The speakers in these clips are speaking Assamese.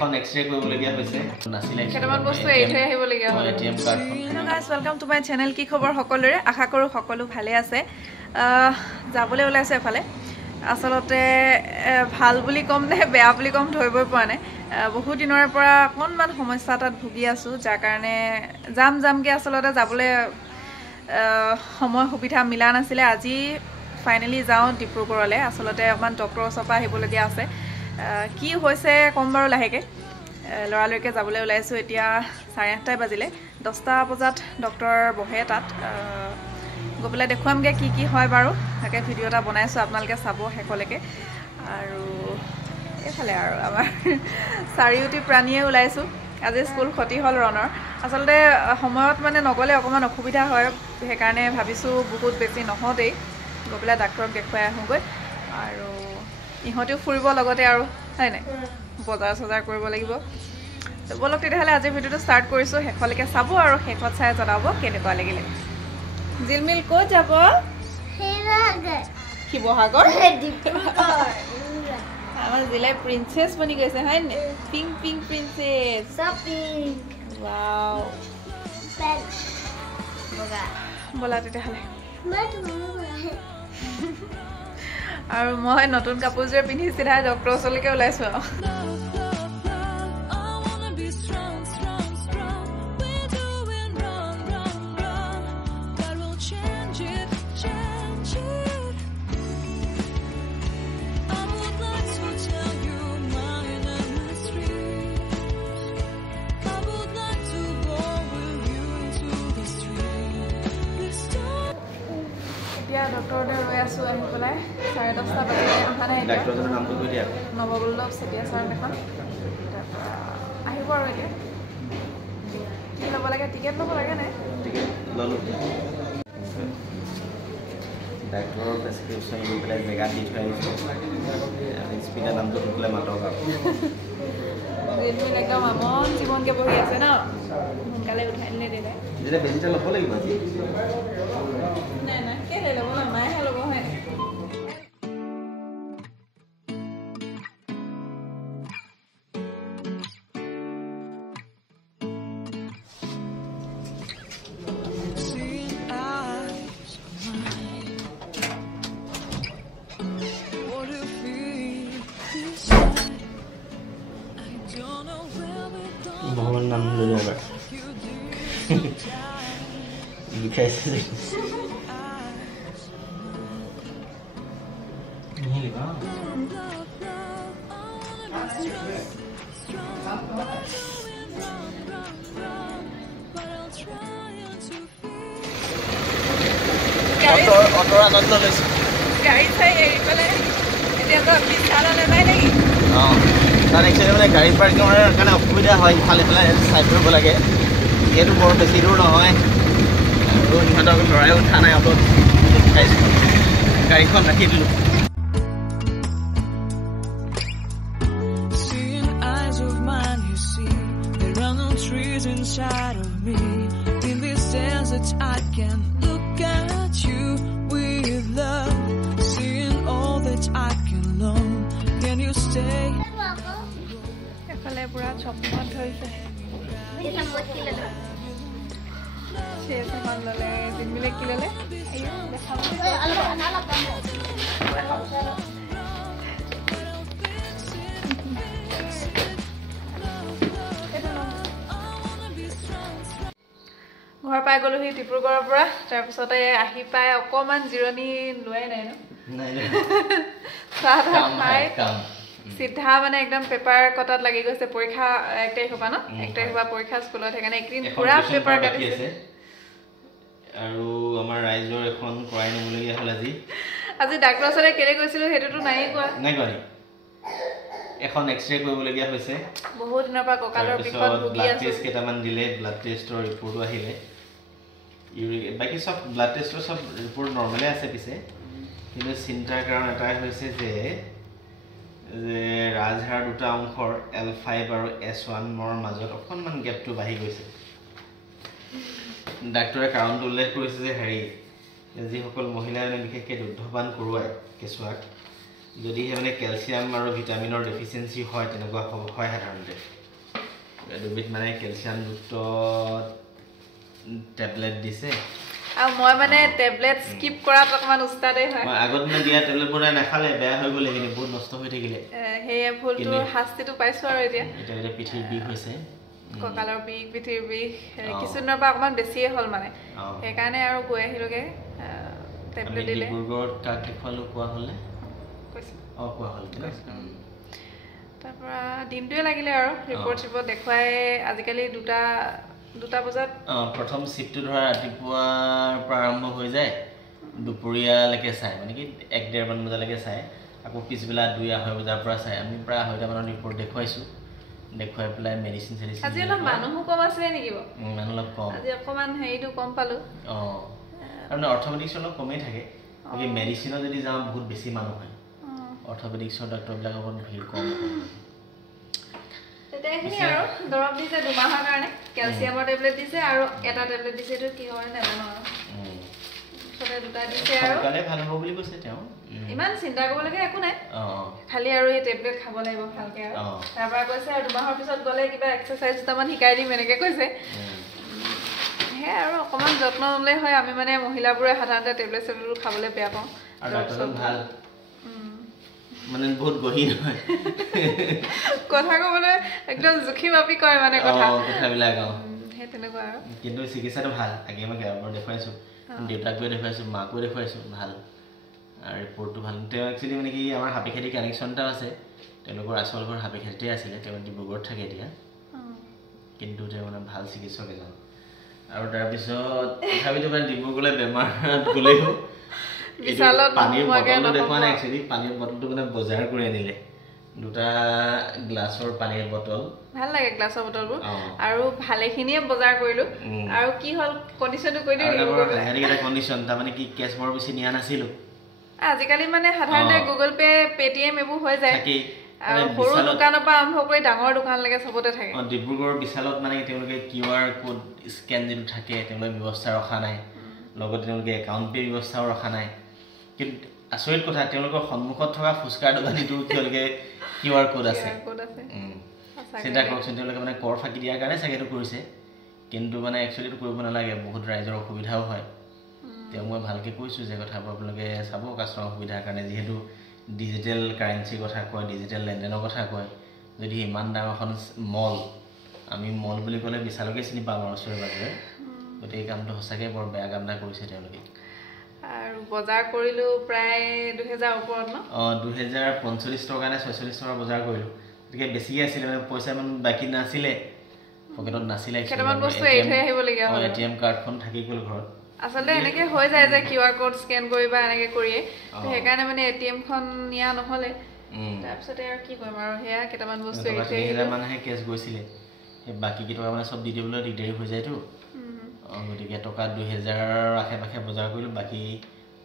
এখন এক্সৰে কৰিবলগীয়া হৈছে নাছিলে কেটামান বস্তু এইঠে আহিবলগীয়া হ'ল এটিএম কাৰ্ডখন hello guys welcome to my channel কি খবৰ সকলোৰে আশা কৰো সকলো ভালে আছে যাবলৈ ওলাইছে এফালে আসলতে ভাল বুলি কম নে বেয়া বুলি কম ধৰিবই পৰা নাই বহুত দিনৰ পৰা অকনমান সমস্যা তাত ভুগি আছো যাৰ কাৰণে জামকে আসলতে যাবলৈ সময় সুবিধা মিলা নাছিলে আজি ফাইনালি যাওঁ ডিব্ৰুগড়লৈ আসলতে অকমান ডক্টৰৰ ওচৰৰ পৰা আহিবলগীয়া আছে কি হৈছে কম বাৰু লাহেকে লৰালৈকে যাবলৈ ওলাইছো এতিয়া 8:30 বাজিলে 10টা বজাত ডক্টৰ বহে তাত গপলা দেখুৱামগে কি হয় বাৰু তাকে ভিডিও এটা বনাইছো আপোনালোকে চাব হেকলৈকে আৰু এফালে আৰু আমাৰ চাৰিউটি প্ৰাণীয়ে ওলাইছো আজি স্কুল খতি হল ৰণৰ আসলতে সময়ত মানে নগলে অকমান অসুবিধা হয় সেই কাৰণে ভাবিছো বহুত বেছি নহতেই গপলা ডাক্তৰক দেখুৱাই আহোগৈ আৰু ইহঁতেও ফুৰিব লগতে আৰু হয় নাই বজাৰ সজাৰ কৰিব লাগিব বলক তেতিয়াহ'লে আজি ভিডিওটো ষ্টাৰ্ট কৰিছো হেকলৈকে চাব আৰু হেকত চাই জনাব কেনেকুৱা লাগিলে জিলমিল ক'ত যাব শিৱসাগৰ আমাৰ জিলাই প্ৰিন্সেছ বনি গৈছে হয় নে পিংক প্ৰিন্সেছ shopping ওৱাও বলা তেতিয়াহ'লে আৰু মই নতুন কাপোৰযোৰ পিন্ধি চিধা ডক্টৰৰ ওচৰলৈকে ওলাইছো আৰু ডক্টৰতে ৰৈ আছো আহি পেলাই 10:30 বাজিলে অহা নাই ডাক্তৰৰ নামটো কৈ দিয়া নৱবল্লভ চেতিয়া ছাৰ এখন আহিব আৰু এতিয়া কি ল'ব লাগে টিকেট ল'ব লাগে নাই টিকেট ল'লো ডাক্তৰৰ প্ৰেছক্ৰিপশ্যন লৈ পেলাই জেগা দি থৈ আহিছোঁ স্পীডৰ নামটো কৈ পেলাই মাতক আৰু যিহেতু একদম আমন জীৱনকে বহি আছে ন সোনকালে উঠাই নিলে দেউতাই যেতিয়া বেজিটা ল'ব লাগিব আজি নাই কেলৈ ল'ব ন মায়েহে ল'ব হয় ভগৱান নাম লৈ যাবা লিখাইছে অটৰ আনন্দ লৈছে গাড়ী চাই এৰি পেলাই এতিয়া বিশাললৈ যায় নেকি অঁ তাত একচুৱেলি মানে গাড়ী পাৰ্কিঙৰ কাৰণে অসুবিধা হয় ইফালে ইফালে চাই ফুৰিব লাগে যিহেতু বৰ বেছি দূৰ নহয় আৰু ইহঁতক লৰাই উঠা নাই অলপ দেখাইছোঁ গাড়ীখন ৰাখি দিলোঁ inside of me in this desert I can look at you with love seeing all that I can learn can you stay এফালে পুৰা চপমত ধৰিছে এখন ল'লে জিলমিলে কি ল'লে ঘৰ পাই গ'লোহি ডিব্ৰুগড়ৰ পৰা তাৰপিছতে আহি পাই অকমান জিৰণি লোৱাই নাই ন চাহ খাই সিধা মানে একদম পেপাৰ কটাত লাগি গৈছে পৰীক্ষা 1 তাৰিখ হ'ব ন 1 তাৰিখ হ'ব পৰীক্ষা স্কুলত সেইকাৰণে একদিন পুৰা পেপাৰ কাটিছে আৰু আমাৰ ৰাইজৰ এখন কৰাই নিবলগীয়া হ'ল আজি ডাক্তৰৰ ওচৰলৈ কেলে গৈছিলো সেইটোতো নাই কোৱা এখন এক্সৰে কৰিবলগীয়া হৈছে বহুত দিনৰ পৰা কঁকালৰ বিষত ভুগি আছো টেষ্ট কেইটামান দিলে ব্লাড টেষ্টৰ ৰিপৰ্টটো আহিলে বাকি সব ব্লাড টেষ্টৰ সব ৰিপৰ্ট নৰ্মেলে আছে পিছে কিন্তু চিন্তাৰ কাৰণ এটাই হৈছে যে ৰাজহাড়ৰ দুটা অংশৰ L5 আৰু S1 ৰ মাজত অকণমান গেপটো বাঢ়ি গৈছে ডাক্তৰে কাৰণটো উল্লেখ কৰিছে যে হেৰি যিসকল মহিলাই বিশেষকৈ দুগ্ধপান কৰোৱায় কেঁচুৱাক যদি মানে ক্যালসিয়াম আৰু ভিটামিনৰ ডেফিচিয়েন্সি হয় তেনেকুৱা হয় সাধাৰণতে দুবিধ মানে ক্যালসিয়াম যুক্ত টেবলেট দিছে আৰু মই মানে টেবলেট স্কিপ কৰাত অকমান উস্তাদে হয় মই আগত মানে দিয়া টেবলেট বোৰ নাখালে বেয়া হৈ গ'ল কিন্তু বহুত নষ্ট হৈ থাকিলে হেয়ে ভুলটোৰ শাস্তিটো পাইছো আৰু এতিয়া পিঠিৰ বিষ হৈছে কঁকালৰ বিষ পিঠিৰ বিষ কিছুদিনৰ পৰা অকমান বেছিয়ে হ'ল মানে সেইকাৰণে আৰু গৈ আহিলোগে টেবলেট দিলে ডিব্ৰুগড়ত কাক দেখুৱালো কোৱা হ'লে কৈছে কোৱা হ'ল তাৰপৰা দিনটোৱে লাগিলে আৰু ৰিপৰ্ট দেখুৱাই আজিকালি দুটা বজাত প্ৰথম শিফটটো ধৰা ৰাতিপুৱাৰ পৰা আৰম্ভ হৈ যায় দুপৰীয়ালৈকে চাই মানে কি 1-1.5 মান বজালৈকে চাই আকৌ পিছবেলা 2-2:30 বজাৰ পৰা চাই আমি প্ৰায় 2:30 মানৰ ৰিপৰ্ট দেখুৱাইছো দেখুৱাই পেলাই মেডিচিন চেডিচিন আজি অলপ মানুহো কম আছিলে নেকি মানুহ অলপ কম আজি অকমান হেৰিটো কম পালো আৰু অৰ্থপেডিক্স অলপ কমেই থাকে বাকী মেডিচিনৰ যদি যাওঁ বহুত বেছি মানুহ হয় অৰ্থপেডিক্সৰ ডক্টৰবিলাক অকণ ভিৰ কম তেতিয়াখিনি আৰু দৰৱ দিছে 2 মাহৰ কাৰণে ক্যালসিয়ামৰ টেবলেট দিছে আৰু এটা টেবলেট দিছে এইটো কি হয় নাজানো আৰু সদায় দুটা দিছে আৰু কালে ভাল হ'ব বুলি কৈছে তেওঁ ইমান চিন্তা কৰিবলগীয়া একো নাই খালি আৰু এই টেবলেট খাব লাগিব ভালকে আৰু তাৰপৰা কৈছে আৰু 2 মাহৰ পিছত গ'লে কিবা এক্সাৰসাইজ দুটামান শিকাই দিম এনেকে কৈছে হে আৰু অকমান যত্ন ল'লে হয় আমি মানে মহিলাবোৰে সাধাৰণতে টেবলেট চেবলেট খাবলৈ বেয়া পাওঁ আৰু ডক্টৰ ভাল মানে বহুত গহীন হয় কথা ক'বলৈ একদম জুখি মাপি কয় মানে কথাবিলাক সেই তেনেকুৱা আৰু কিন্তু চিকিৎসাটো ভাল আগে মই গাঁৱৰ দেখুৱাইছো দেউতাকো দেখুৱাইছো মাকো দেখুৱাইছো ভাল আৰু ৰিপৰ্টটো ভাল তেওঁ একচুৱেলি মানে কি আমাৰ হাপিখাতি কানেকশ্যন এটা আছে তেওঁলোকৰ আচল ঘৰ হাপিখাতিতে আছিলে তেওঁ ডিব্ৰুগড়ত থাকে এতিয়া কিন্তু তেওঁ মানে ভাল চিকিৎসক এজন আৰু তাৰপিছত তথাপিতো মানে ডিব্ৰুগড়লৈ বেমাৰত গ'লেও পানীৰ বটলটো দেখুৱা নাই একচুৱেলি পানীৰ বটলটো মানে বজাৰ কৰি আনিলে 2টা গ্লাছৰ পানীৰ বটল ভাল লাগে গ্লাছৰ বটলবোৰ আৰু ভালেখিনিয়ে বজাৰ কৰিলো আৰু কি হ'ল কণ্ডিশ্যনটো কৈ দিও এটা কণ্ডিশ্যন তাৰ মানে কি কেছ বৰ বেছি নিয়া নাছিলো আজিকালি মানে সাধাৰণতে গুগল পে পেটিএম এইবোৰ হৈ যায় আৰু সৰু দোকানৰ পৰা আৰম্ভ কৰি ডাঙৰ দোকানলৈকে সবতে থাকে ডিব্ৰুগড় বিশালত মানে তেওঁলোকে QR কোড স্কেন যিটো থাকে তেওঁলোকে ব্যৱস্থা ৰখা নাই লগতে তেওঁলোকে একাউণ্ট পে ব্যৱস্থাও ৰখা নাই কিন্তু আচৰিত কথা তেওঁলোকৰ সন্মুখত থকা ফুচকাৰ দোকানীটো তেওঁলোকে QR কোড আছে চিন্তা কৰকচোন তেওঁলোকে মানে কৰ ফাঁকি দিয়াৰ কাৰণে চাগে এইটো কৰিছে কিন্তু মানে একচুৱেলি এইটো কৰিব নালাগে বহুত ৰাইজৰ অসুবিধাও হয় তেওঁ মই ভালকৈ কৈছোঁ যে কথাবোৰ আপোনালোকে চাব কাষ্টমাৰ অসুবিধাৰ কাৰণে যিহেতু ডিজিটেল কাৰেঞ্চিৰ কথা কয় ডিজিটেল লেনদেনৰ কথা কয় যদি ইমান ডাঙৰ এখন মল আমি মল বুলি ক'লে বিশালকে চিনি পাওঁ আৰু ওচৰে পাজৰে গতিকে এই কামটো সঁচাকৈ বৰ বেয়া কাম এটা কৰিছে তেওঁলোকে আৰু বজাৰ কৰিলো প্ৰায় 2000 ওপৰত ন 2045 টকা নে 46 টকা বজাৰ কৰিলো গতিকে বেছিয়ে আছিলে মানে পইচা ইমান বাকী নাছিলে পকেটত নাছিলে কেইটামান বস্তু এৰি থৈ আহিবলগীয়া হ'ল ATM কাৰ্ডখন থাকি গ'ল ঘৰত আসলে এনেকে হৈ যায় যে QR কোড স্কেন কৰিবা এনেকে কৰিয়ে সেইকাৰণে মানে ATM খন নিয়া নহলে তাৰপিছতে আৰু কি কৰিম আৰু হেয়া কেইটামান বস্তু এৰি থৈ আহিলে মানে কেছ গৈছিলে বাকি কি টকা মানে সব দি দিবলৈ দিগদাৰি হৈ যায়তো গতিকে টকা 2000 আশে-পাশে বজাৰ কৰিলো বাকি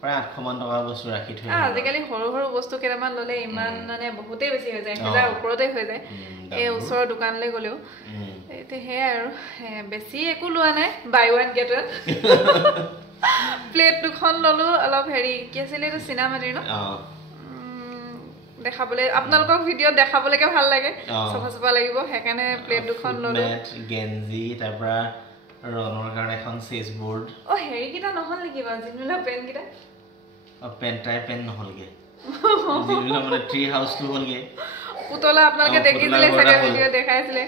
প্ৰায় 800 মান টকা বস্তু ৰাখি থৈ আজিকালি সৰু সৰু বস্তু কেইটামান ললে ইমান মানে বহুতেই বেছি হৈ যায় 1000 ওপৰতে হৈ যায় এই ওচৰৰ দোকানলৈ গলেও এতে হে আৰু বেছি একো লোৱা নাই buy one get one plate দুখন ললো অলপ হেৰি কি আছিল এইটো চিনামাটিৰ ন দেখাবলৈ আপোনালোকক ভিডিঅ দেখাবলৈকে ভাল লাগে সফা সফা লাগিব সেইকাৰণে প্লেট দুখন ললো গেঞ্জি তাৰপৰা ৰনৰ কাৰণে এখন চেজ বোৰ্ড হেৰি কিটা নহল নেকি বা জিনুলা পেন কিটা পেন টাই পেন নহলগে জিনুলা মানে ট্ৰি হাউসটো হলগে পুতলা আপোনালোকে দেখিছিলে চাগে ভিডিঅ দেখাইছিলে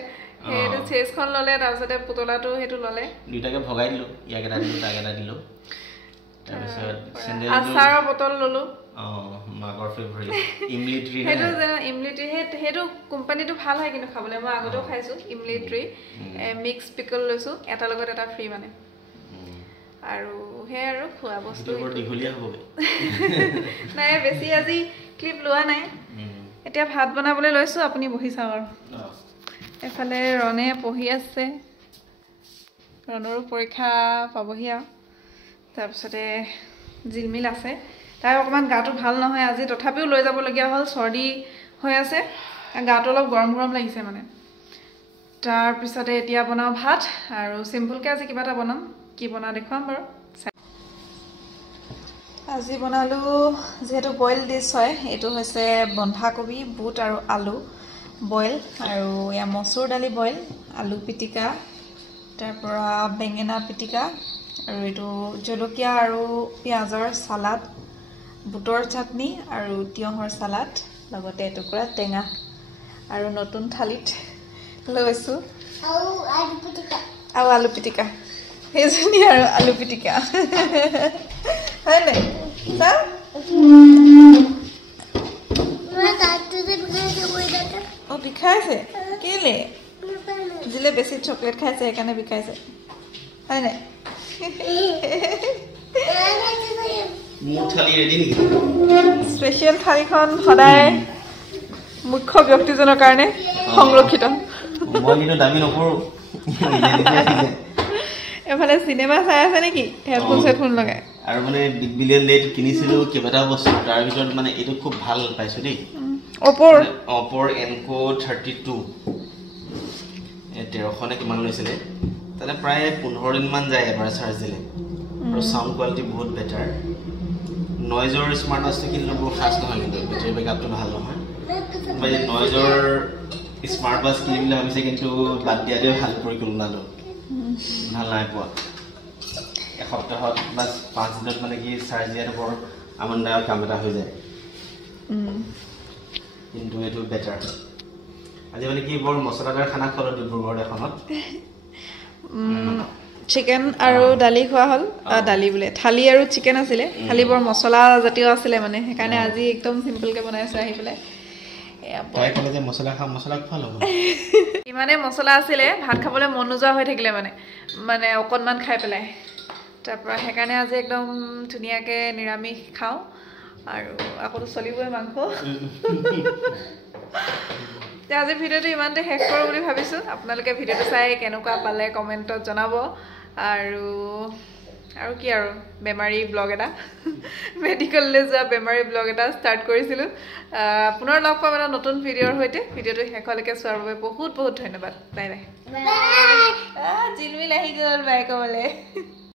হেটো চেজখন ললে তাৰপিছতে পুতলাটো হেতু ললে দুটাকে ভগাই দিলো ইয়াক এটা দিলো তাক এটা দিলো তাৰপিছত চেন্ডেল আচাৰৰ বটল ললো মাকৰ ফেভাৰিট ইমলি ট্ৰি হেতু যেন ইমলি ট্ৰি হেতু কোম্পানীটো ভাল হয় কিন্তু খাবলৈ মই আগতেও খাইছো ইমলি ট্ৰি মিক্স পিকল লৈছো এটা লগত এটা ফ্ৰী মানে আৰু হে আৰু খোৱা বস্তু বৰ দীঘলীয়া হ'বগে নাই বেছি আজি ক্লিপ লোৱা নাই এতিয়া ভাত বনাবলৈ লৈছো আপুনি বহি চাওক আৰু এফালে ৰনে পঢ়ি আছে ৰণৰো পৰীক্ষা পাবহি আৰু তাৰপিছতে জিলমিল আছে তাই অকমান গাটো ভাল নহয় আজি তথাপিও লৈ যাবলগীয়া হ'ল চৰ্দি হৈ আছে গাটো অলপ গৰম গৰম লাগিছে মানে তাৰপিছতে এতিয়া বনাও ভাত আৰু সিম্পলকৈ আজি কিবা এটা বনাম কি বনা দেখুৱাম বাৰু আজি বনালো যেহেতু বইল ডিশ হয় এইটো হৈছে বন্ধাকবি বুট আৰু আলু বইল আৰু ইয়া মসুৰ দালি বইল আলু পিটিকা তাৰ পৰা বেঙেনা পিটিকা আৰু এইটো জলকীয়া আৰু পিয়াজৰ সালাড বুটৰ চাটনি আৰু তিয়হৰ সালাড লগতে এটুকুৰা টেঙা আৰু নতুন থালিত লৈছো আৰু আলু পিটিকা হেজনি আৰু আলু পিটিকা হয় নাই তা ও বিখাইছে কেলে দিলে বেছি চকলেট খাইছে একানে বিখাইছে হয় নাই মুঠালি ৰেডি নেকি স্পেশাল থালিখন সদায় মুখ্য ব্যক্তিজনৰ কাৰণে সংৰক্ষিত মই কিন্তু দাবী নকৰো এফালে সিনেমা চাই আছে নেকি হেডফোন লগাই আৰু মানে বিগ বিলিয়ন ডেট কিনিছিলো কেইবাটা বস্তু তাৰ ভিতৰত মানে এইটো খুব ভাল পাইছো দেই অপৰ এনকো 32 1300 কিমান লৈছিলে তাতে প্ৰায় 15 দিন মান যায় এবাৰ চাৰ্জ দিলে আৰু সাউন্ড কোৱালিটি বহুত বেটাৰ নয়েজৰ স্মাৰ্ট ৱাচটো কিনিলো বহুত খাস নহয় কিন্তু বেটাৰি বেকআপটো ভাল নহয় মই নয়েজৰ স্মাৰ্ট ৱাচ কিনিবলৈ ভাবিছে কিন্তু বাদ দিয়াতে ভাল কৰি কিনালো ভাল নাই পোৱা এসপ্তাহত বাস 5 দিনত মানে কি চাৰ্জ দিয়াৰ পৰ আমনদায়ক কাম এটা হৈ যায় কিন্তু এটো বেটাৰ আজি মানে কি বৰ মছলাদাৰ খানা খলো ডিব্ৰুগড় এখনত চিকেন আৰু দালি খোৱা হল দালি বুলে থালি আৰু চিকেন আছিলে খালি বৰ মছলা জাতীয় আছিলে মানে সেইকাৰণে আজি একদম সিম্পল কে বনাইছো আহি পেলাই তাই কলে যে মছলা খোৱা লব ইমানে মছলা আছিলে ভাত খাবলৈ মন নোযোৱা হৈ থাকিলে মানে অকনমান খাই পেলাই তাৰ পৰা সেইকাৰণে আজি একদম ধুনিয়াকে নিৰামিষ খাও আৰু আকৌ চলিবই মাংস আজি ভিডিওটো ইমানতে শেষ কৰো বুলি ভাবিছো আপোনালোকে ভিডিওটো চাই কেনেকুৱা পালে কমেন্টত জনাব আৰু কি আৰু বেমাৰী ব্লগ এটা মেডিকেললৈ যোৱা বেমাৰী ব্লগ এটা ষ্টাৰ্ট কৰিছিলো পুনৰ লগ পাম এটা নতুন ভিডিওৰ সৈতে ভিডিওটো শেষলৈকে চোৱাৰ বাবে বহুত বহুত ধন্যবাদ বাই বাই জিলমিল আহি গ'ল বাই ক'বলৈ